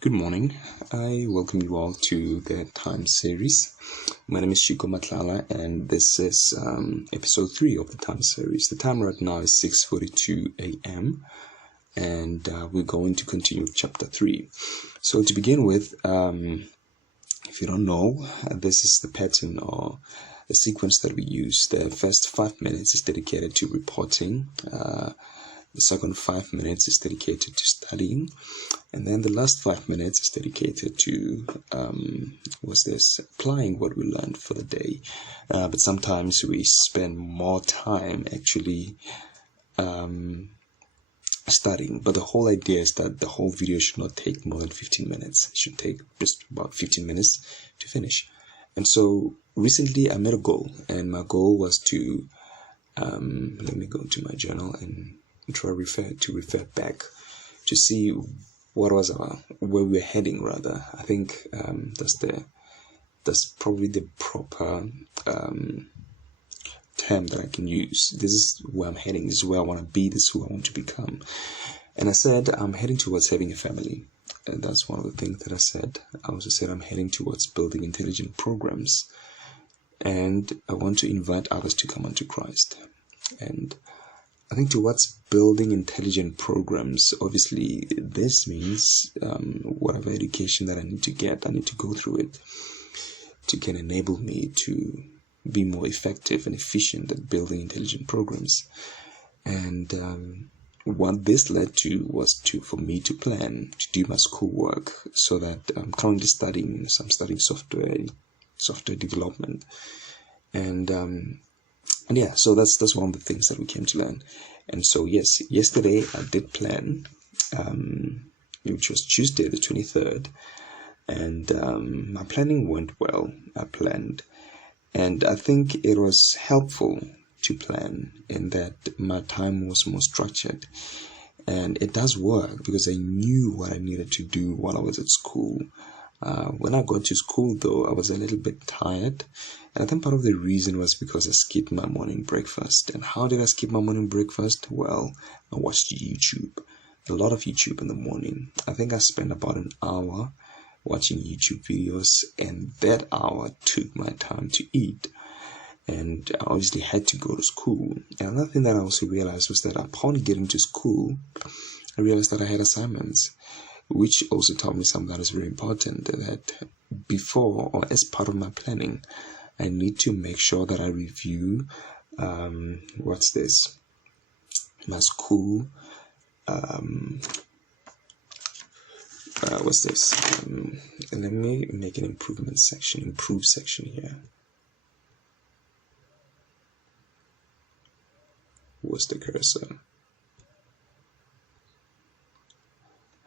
Good morning. I welcome you all to the Time series. My name is Shiko Matlala, and this is episode 3 of the Time series. The time right now is 6:42 a.m., and we're going to continue with chapter 3. So to begin with, if you don't know, this is the pattern or the sequence that we use. The first 5 minutes is dedicated to reporting. The second 5 minutes is dedicated to studying, and then the last 5 minutes is dedicated to applying what we learned for the day. But sometimes we spend more time actually studying. But the whole idea is that the whole video should not take more than 15 minutes. It should take just about 15 minutes to finish. And so recently I made a goal, and my goal was to let me go to my journal and try to refer back to see where we're heading. Rather, I think that's probably the proper term that I can use. This is where I'm heading. This is where I want to be. This is who I want to become. And I said I'm heading towards having a family. And that's one of the things that I said. I also said I'm heading towards building intelligent programs, and I want to invite others to come unto Christ. And I think towards building intelligent programs, obviously this means whatever education that I need to get, I need to go through it can enable me to be more effective and efficient at building intelligent programs. And what this led to was for me to plan to do my schoolwork, so that I'm currently studying software development, and yeah, so that's one of the things that we came to learn. And so yes, yesterday I did plan, which was Tuesday the 23rd, and my planning went well. I planned, and I think it was helpful to plan in that my time was more structured, and it does work because I knew what I needed to do while I was at school. When I got to school, though, I was a little bit tired, and I think part of the reason was because I skipped my morning breakfast. And how did I skip my morning breakfast? Well, I watched YouTube, a lot of YouTube in the morning. I think I spent about an hour watching YouTube videos, and that hour took my time to eat. And I obviously had to go to school. And another thing that I also realized was that upon getting to school, I realized that I had assignments, which also taught me something that is very important, that before or as part of my planning, I need to make sure that I review my school let me make an improve section here. Where's the cursor?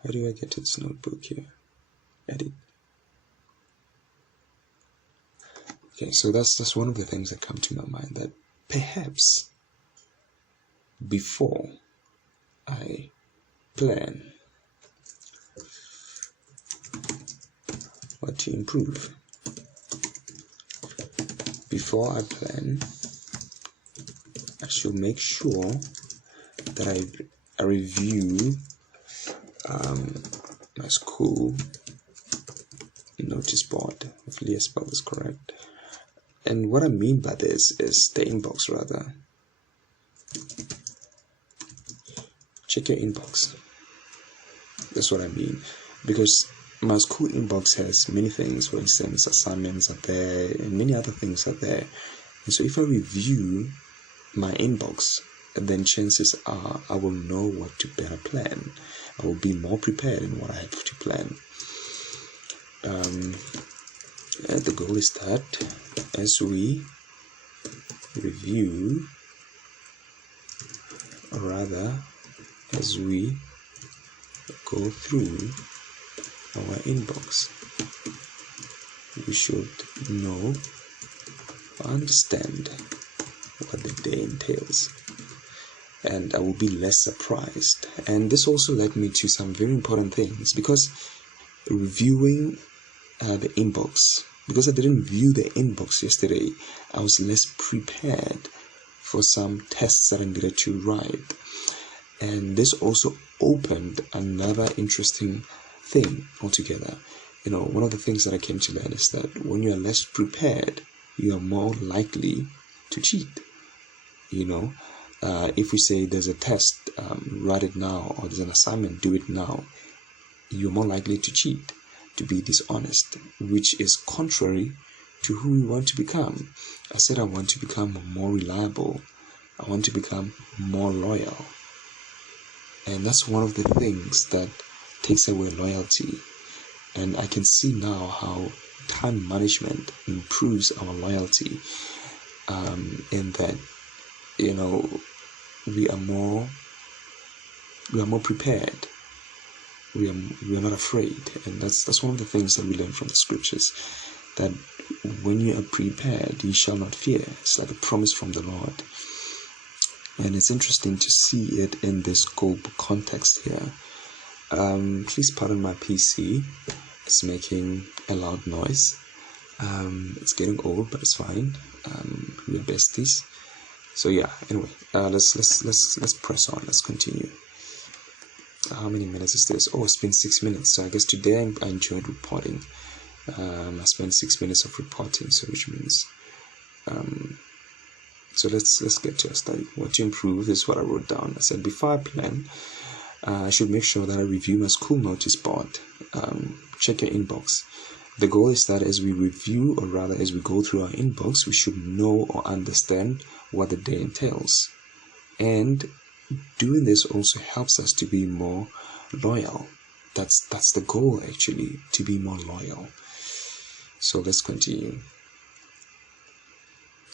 How do I get to this notebook here? Edit. Okay, so that's one of the things that come to my mind, that perhaps before I plan what to improve, before I plan, I should make sure that I review my school notice board. Hopefully I spelled this correct. And what I mean by this is the inbox, rather. Check your inbox. That's what I mean. Because my school inbox has many things. For instance, assignments are there and many other things are there. And so if I review my inbox, then chances are I will know what to better plan. I will be more prepared in what I have to plan. The goal is that as we review, or rather as we go through our inbox, we should know or understand what the day entails, and I will be less surprised. And this also led me to some very important things, because reviewing the inbox, because I didn't view the inbox yesterday, I was less prepared for some tests that I needed to write. And this also opened another interesting thing altogether. One of the things that I came to learn is that when you are less prepared, you are more likely to cheat. If we say there's a test, write it now, or there's an assignment, do it now, you're more likely to cheat, to be dishonest, which is contrary to who we want to become. I said I want to become more reliable. I want to become more loyal. And that's one of the things that takes away loyalty. And I can see now how time management improves our loyalty, in that, we are more prepared. We are not afraid. And that's one of the things that we learn from the scriptures, that when you are prepared, you shall not fear. It's like a promise from the Lord. And it's interesting to see it in this scope context here. Please pardon my PC. It's making a loud noise. It's getting old, but it's fine. We're besties. So yeah. Anyway, let's press on. Let's continue. How many minutes is this? Oh, it's been 6 minutes. So I guess today I enjoyed reporting. I spent 6 minutes of reporting, so which means. So let's get to a study. What to improve is what I wrote down. I said before I plan, I should make sure that I review my school notice board. Check your inbox. The goal is that as we review, or rather as we go through our inbox, we should know or understand what the day entails. And doing this also helps us to be more loyal. That's the goal, actually, to be more loyal. So let's continue.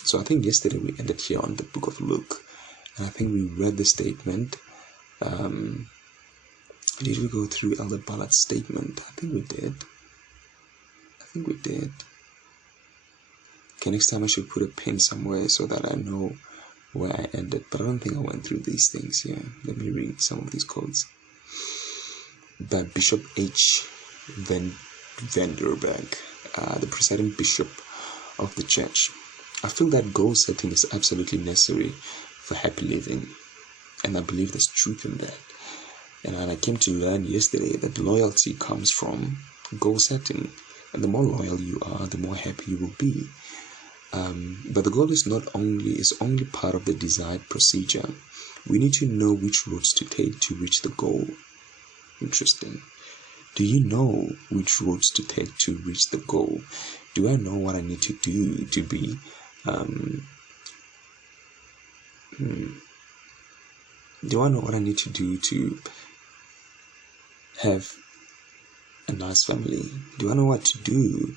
So I think yesterday we ended here on the book of Luke, and I think we read the statement. Did we go through Elder Ballard's statement? I think we did. Okay, next time I should put a pin somewhere so that I know where I ended. But I don't think I went through these things here. Let me read some of these quotes. By Bishop H. Vanderberg, the presiding bishop of the church. I feel that goal setting is absolutely necessary for happy living. And I believe there's truth in that. And I came to learn yesterday that loyalty comes from goal setting. And the more loyal you are, the more happy you will be. But the goal is only part of the desired procedure. We need to know which roads to take to reach the goal. Interesting. Do you know which roads to take to reach the goal? Do I know what I need to do to be do I know what I need to do to have a nice family? Do I know what to do?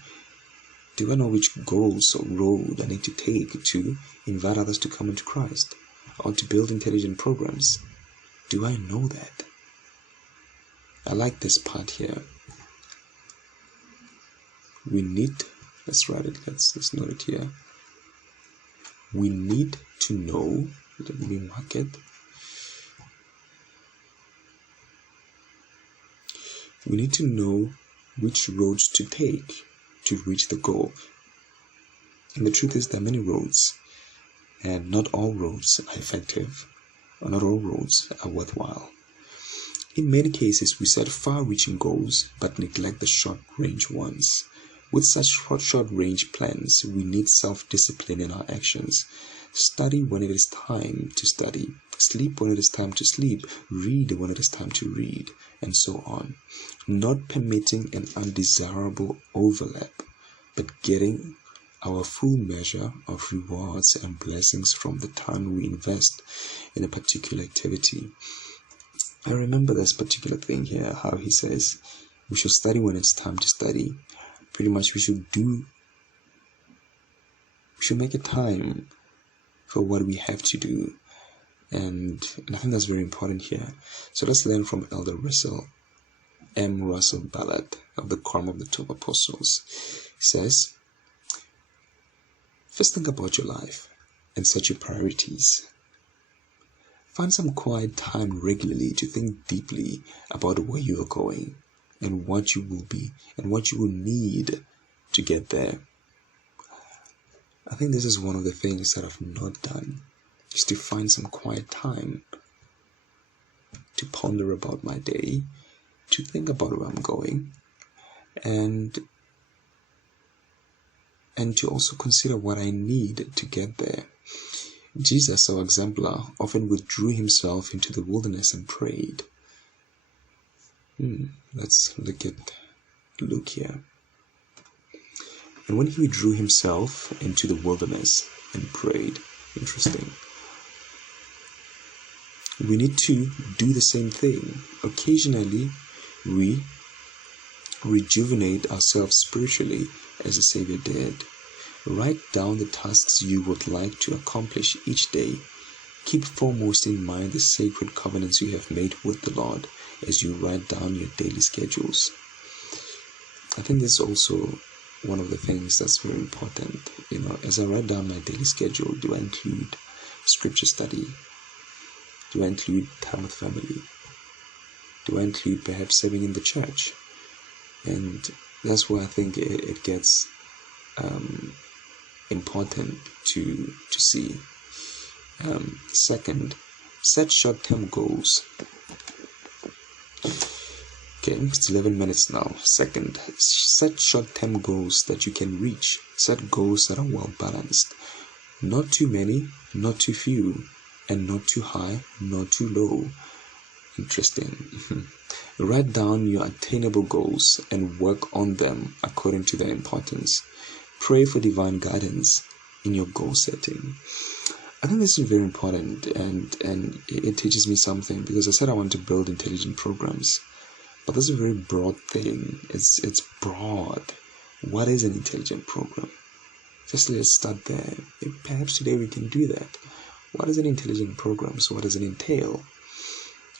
Do I know which goals or road I need to take to invite others to come into Christ, or to build intelligent programs? Do I know that? I like this part here. We need, let's write it, let's note it here. We need to know, let me mark it. We need to know which roads to take to reach the goal. And the truth is there are many roads, and not all roads are effective, or not all roads are worthwhile. In many cases, we set far-reaching goals but neglect the short-range ones. With such short-range plans, we need self-discipline in our actions. Study when it is time to study. Sleep when it is time to sleep. Read when it is time to read. And so on. Not permitting an undesirable overlap, but getting our full measure of rewards and blessings from the time we invest in a particular activity. I remember this particular thing here, how he says we should study when it's time to study. Pretty much we should make a time for what we have to do. And I think that's very important here. So let's learn from Elder Russell M. Russell Ballard of the Quorum of the 12 Apostles. He says, first think about your life and set your priorities. Find some quiet time regularly to think deeply about where you are going and what you will be and what you will need to get there. I think this is one of the things that I've not done, is to find some quiet time to ponder about my day, to think about where I'm going, and to also consider what I need to get there. Jesus, our exemplar, often withdrew himself into the wilderness and prayed. Let's look at Luke here. And when he withdrew himself into the wilderness and prayed, interesting. We need to do the same thing. Occasionally, we rejuvenate ourselves spiritually as the Savior did. Write down the tasks you would like to accomplish each day. Keep foremost in mind the sacred covenants you have made with the Lord as you write down your daily schedules. I think this is also one of the things that's very important. As I write down my daily schedule, do I include scripture study? Do I include time with family? Do I include perhaps serving in the church? And that's where I think it gets important to see. Second, set short-term goals. Okay, it's 11 minutes now. Second, set short-term goals that you can reach. Set goals that are well balanced. Not too many, not too few, and not too high, not too low. Interesting. Write down your attainable goals and work on them according to their importance. Pray for divine guidance in your goal setting. I think this is very important, and it teaches me something, because I said I want to build intelligent programs, but this is a very broad thing. It's broad. What is an intelligent program? Just let's start there. Perhaps today we can do that. What is an intelligent program? So what does it entail?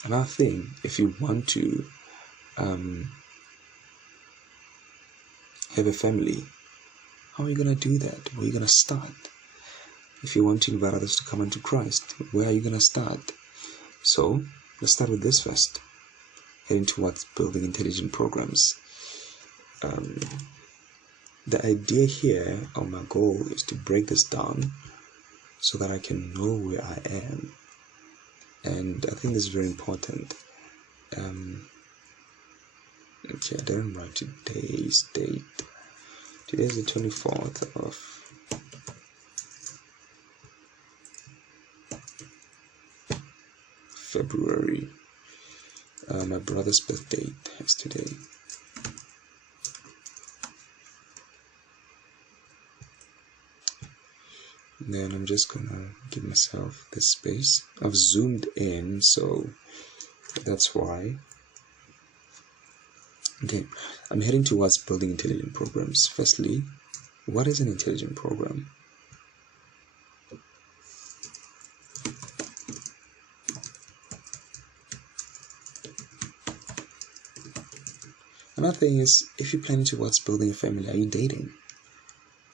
Another thing, if you want to have a family, how are you going to do that? Where are you going to start? If you want to invite others to come into Christ, where are you going to start? So let's start with this first. Heading towards building intelligent programs. The idea here, or my goal, is to break this down so that I can know where I am. And I think this is very important. Okay, I didn't write today's date. Today is the 24th of February. My brother's birthday is today. Then I'm just gonna give myself this space. I've zoomed in, so that's why. Okay, I'm heading towards building intelligent programs. Firstly, what is an intelligent program? Another thing is, if you're planning towards building a family, are you dating?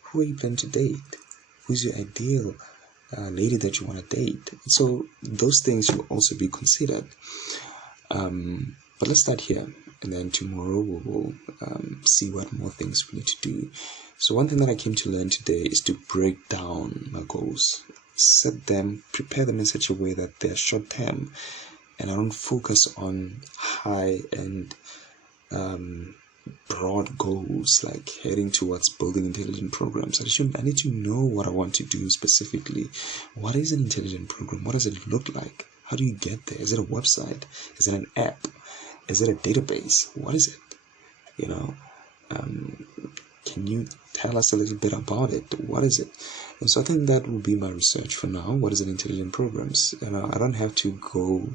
Who are you planning to date? Who's your ideal lady that you want to date? So those things will also be considered. But let's start here, and then tomorrow we will see what more things we need to do. So one thing that I came to learn today is to break down my goals, set them, prepare them in such a way that they're short term, and I don't focus on high and broad goals like heading towards building intelligent programs. I need to know what I want to do specifically. What is an intelligent program? What does it look like? How do you get there? Is it a website? Is it an app? Is it a database? What is it? Can you tell us a little bit about it? What is it? And so I think that will be my research for now. What is an intelligent programs? I don't have to go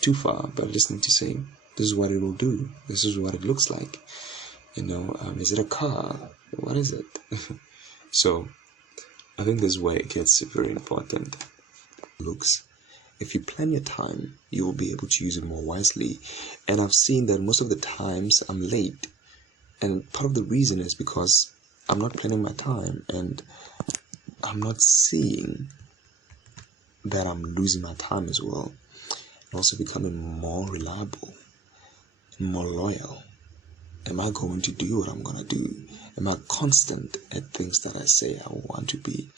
too far, but I just need to say, this is what it will do. This is what it looks like. Is it a car? What is it? So I think this is where it gets very important. Looks. If you plan your time, you will be able to use it more wisely. And I've seen that most of the times I'm late. And part of the reason is because I'm not planning my time, and I'm not seeing that I'm losing my time as well. And also becoming more reliable and more loyal. Am I going to do what I'm going to do? Am I constant at things that I say I want to be?